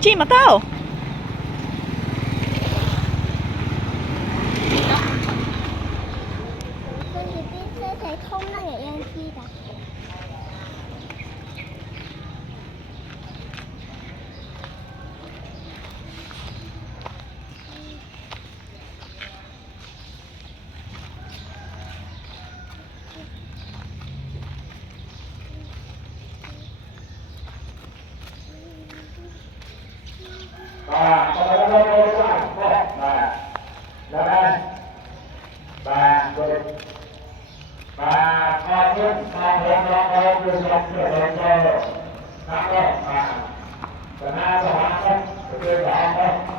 Chị mà tao. thấy không năng ở em chi cả. Và con nó lại và đây và con luôn nó đưa xuống cửa lên cho nó và na và hoa không đưa vào không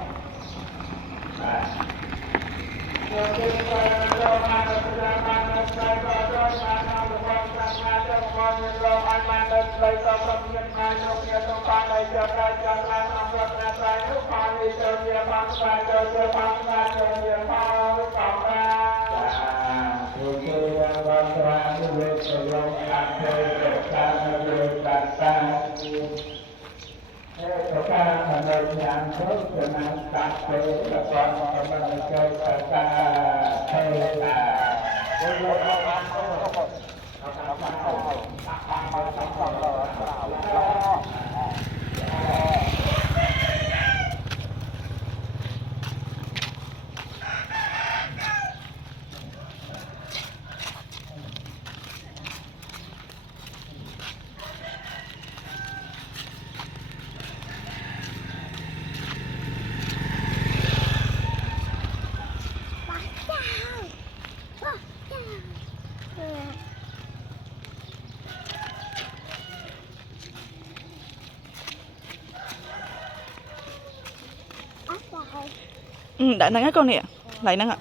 Đã nắng con nè. Lấy nắng ạ.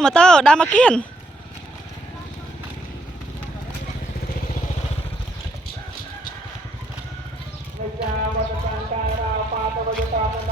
Mà tao, đa mà kiên.